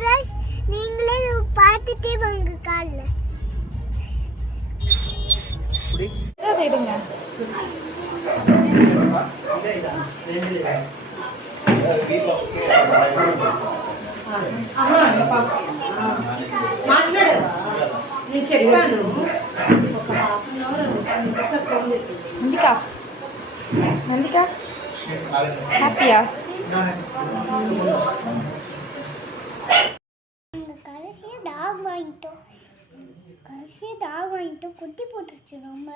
surprise நீங்களே பார்த்துட்டே வாங்க கால்ல எடுங்க నేను చెప్పాను ఒక half an hour Nandika Nandika హ్యాపీయా கடைசியாக டாக் வாங்கிட்டோம் குட்டி போட்டுருச்சு ரொம்ப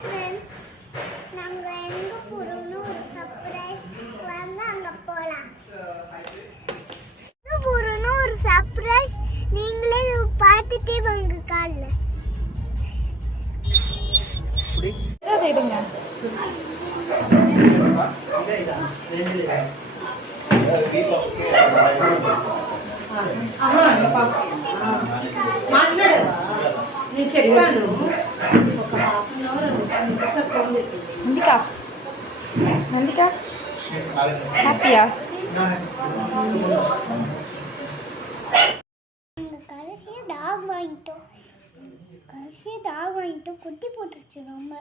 ஃப்ரெண்ட்ஸ் நாங்கள் எங்கே போகிறோம்னு ஒரு சர்ப்ரைஸ் வந்து அங்கே போகலாம் எங்கே போகிறோம்னு ஒரு சர்ப்ரைஸ் நீங்களே பார்த்துட்டே வாங்க கால்ல எடுங்க మాట్లాడేవా నేను చెప్పాను ఒక half an hour Nandika Nandika హ్యాపీయా கடைசியாக டாக் வாங்கிட்டோம் குட்டி போட்டுருச்சு ரொம்ப